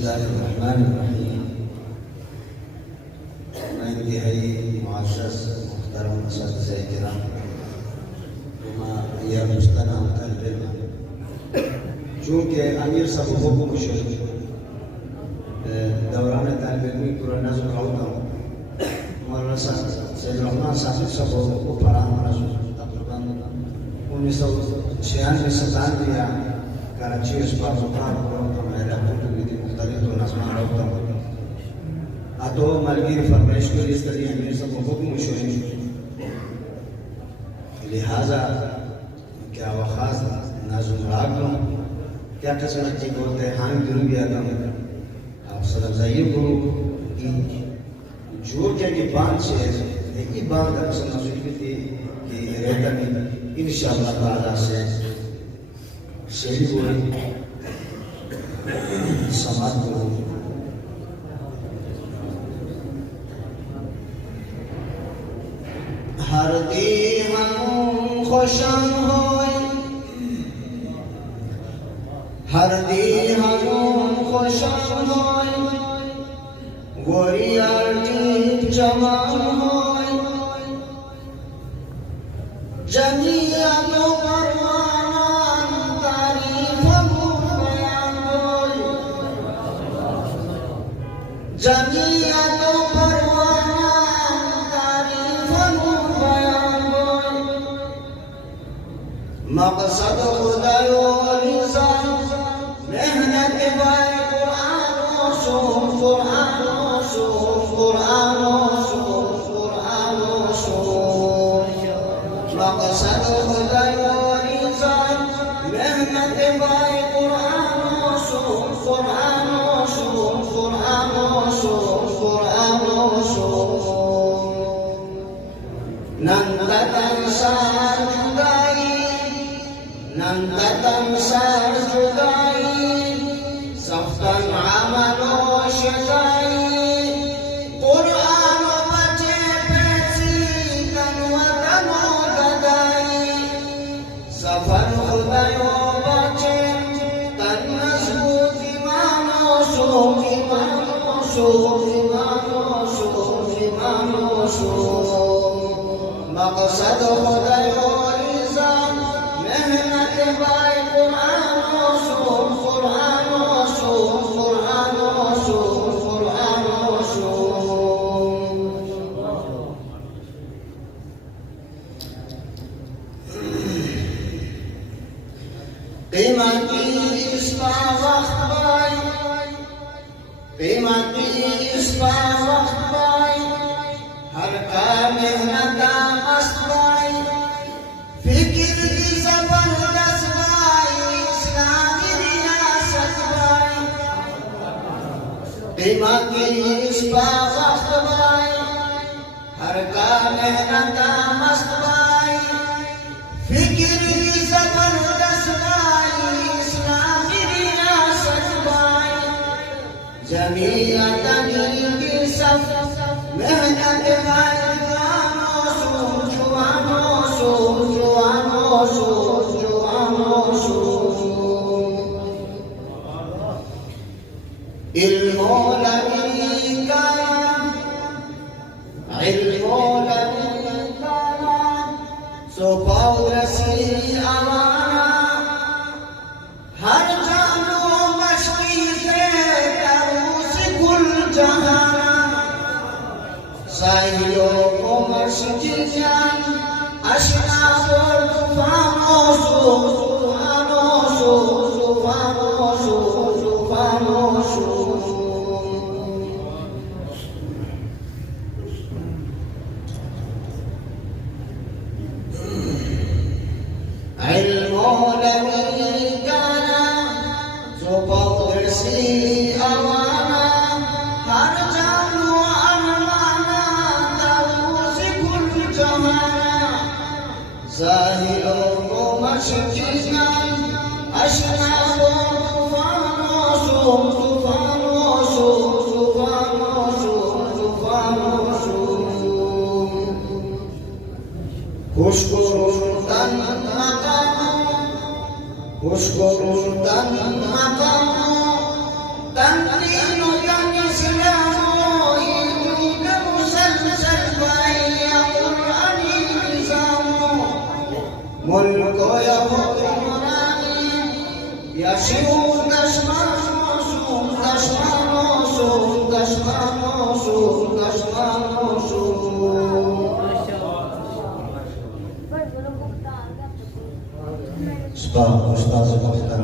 बिस्मिल्लाहिर्रहमानिर्रहीम। मैं इंतहाई मुअज़्ज़ज़ मुहतरम असातिज़ाए किराम या मुस्तनम तलब इल्म, चूँकि अमीर साहब हुकुम शुरू दौरान तलब इल्मी पूरा नज़म होता हूँ मौलाना सैयद रहमान साहब को पढ़ा तकरीबन 1996-97 या कराची अस्पताल होता मेरा कुतुब मुख्तलिफ नज़म होता हूँ तो मलगी फरमाइश के लिए इस तरह अमीर साहब हुकुम शुरू लिहाजा क्या वो खास नाजुक राग लो क्या कसम की बोलते हैं हाँ गुरु भी आता हूँ आप सलाम जाइए गुरु जो क्या कि बात से एक ही बात का कसम नाजुक भी थी कि रहता नहीं इंशाअल्लाह ताला से सही बोले समाज को हर दी हम खुशम होए हर दी हम खुशम होए गोरियार टीप जवान होए जमिया तो परवान तारीफ बयान बोल जमिया तो मकसद खुदायो लिसान मेहनत बाय कुरान मकसद खुदायो लिसान मेहनत बाय नंदतन सार नंदतन सार जुदाई सफ्तन अमलो शजाई कुरान बचे पैसी तन वतन गदाई सफर खुदायो बचे तन मजबूत इमानो सो मकसद खुदायो मेहनत बाय कुरान कीमती इसका वक्त बाय कीमती इसका वक्त बाय हर का मेहनत मस्त बाय फिक्र की जबरदस्त बाय इस्लामी रियासत बाय कीमती इसका वक्त बाय हर का मेहनत मस्त बाय फिक्र की जबरदस्त बाय इस्लामी रियासत बाय जमीयत की सब मेहनत बाय इल्मो लगी काना सो पौरसी अमाना हर जानो मस्ती से तरूस गुल जहाना साहिलों को मस्ती जान अशना बोल तूफानों सो ज़ाहिरों को मशकियाँ अशना तूफानों सो खुशको तन मकाम तन ملك يهود مراني يشيون دشمانوشون دشمانوشون دشمانوشون دشمانوشون سبحان أستاذ